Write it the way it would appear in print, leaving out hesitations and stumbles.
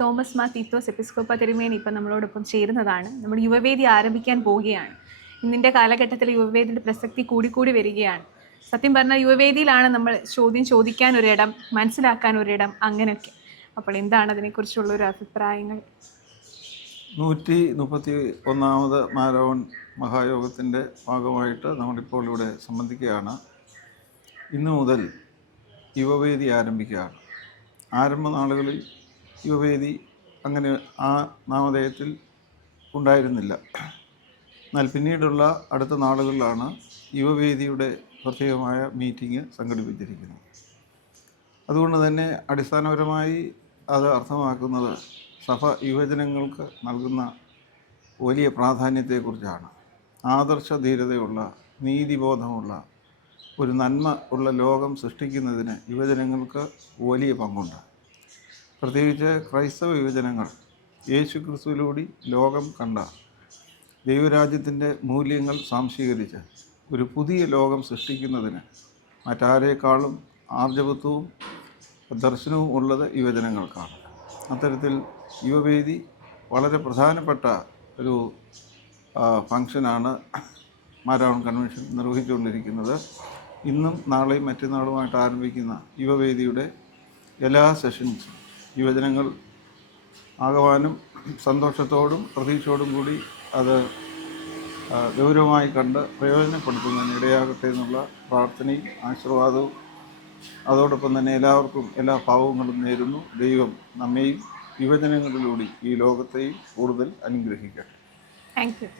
Thomas Mar Titus എപ്പിസ്കോപ്പ തിരുമേനി ഇപ്പം നമ്മളോടൊപ്പം ചേരുന്നതാണ്. നമ്മൾ യുവവേദി ആരംഭിക്കാൻ പോവുകയാണ്. ഇന്നിൻ്റെ കാലഘട്ടത്തിൽ യുവവേദിയുടെ പ്രസക്തി കൂടിക്കൂടി വരികയാണ്. സത്യം പറഞ്ഞാൽ യുവവേദിയിലാണ് നമ്മൾ ചോദ്യം ചോദിക്കാൻ ഒരിടം, മനസ്സിലാക്കാൻ ഒരിടം, അങ്ങനെയൊക്കെ. അപ്പോൾ എന്താണ് അതിനെക്കുറിച്ചുള്ള ഒരു അഭിപ്രായങ്ങൾ? 131ാമത് മാരവൺ മഹായോഗത്തിൻ്റെ ഭാഗമായിട്ട് നമ്മളിപ്പോൾ ഇവിടെ സംബന്ധിക്കുകയാണ്. ഇന്നു മുതൽ യുവവേദി ആരംഭിക്കുകയാണ്. ആരംഭ നാളുകളിൽ യുവവേദി അങ്ങനെ ആ നാമധേയത്തിൽ ഉണ്ടായിരുന്നില്ല. എന്നാൽ പിന്നീടുള്ള അടുത്ത നാളുകളിലാണ് യുവവേദിയുടെ പ്രത്യേകമായ മീറ്റിംഗ് സംഘടിപ്പിച്ചിരിക്കുന്നത്. അതുകൊണ്ട് തന്നെ അടിസ്ഥാനപരമായി അത് അർത്ഥമാക്കുന്നത് സഭ യുവജനങ്ങൾക്ക് നൽകുന്ന വലിയ പ്രാധാന്യത്തെക്കുറിച്ചാണ്. ആദർശധീരതയുള്ള, നീതിബോധമുള്ള ഒരു നന്മ ഉള്ള ലോകം സൃഷ്ടിക്കുന്നതിന് യുവജനങ്ങൾക്ക് വലിയ പങ്കുണ്ട്. പ്രത്യേകിച്ച് ക്രൈസ്തവ യുവജനങ്ങൾ യേശു ക്രിസ്തുവിലൂടെ ലോകം കണ്ട ദൈവരാജ്യത്തിൻ്റെ മൂല്യങ്ങൾ സാംശീകരിച്ച് ഒരു പുതിയ ലോകം സൃഷ്ടിക്കുന്നതിന് മറ്റാരേക്കാളും ആർജവത്വവും ദർശനവും ഉള്ളത് യുവജനങ്ങൾക്കാണ്. അത്തരത്തിൽ യുവവേദി വളരെ പ്രധാനപ്പെട്ട ഒരു ഫംഗ്ഷനാണ് മാരവൺ കൺവെൻഷൻ നിർവഹിച്ചുകൊണ്ടിരിക്കുന്നത്. ഇന്നും നാളെയും മറ്റന്നാളുമായിട്ട് ആരംഭിക്കുന്ന യുവവേദിയുടെ എല്ലാ സെഷൻസും യുവജനങ്ങൾ ആകമാനം സന്തോഷത്തോടും പ്രതീക്ഷയോടും കൂടി അത് ഗൗരവമായി കണ്ട് പ്രയോജനപ്പെടുത്തുന്നതിന് ഇടയാകട്ടെ എന്നുള്ള പ്രാർത്ഥനയും ആശീർവാദവും അതോടൊപ്പം തന്നെ എല്ലാവർക്കും എല്ലാ ഭാവങ്ങളും നേരുന്നു. ദൈവം നമ്മെയും യുവജനങ്ങളിലൂടെ ഈ ലോകത്തെയും കൂടുതൽ അനുഗ്രഹിക്കട്ടെ. Thank you.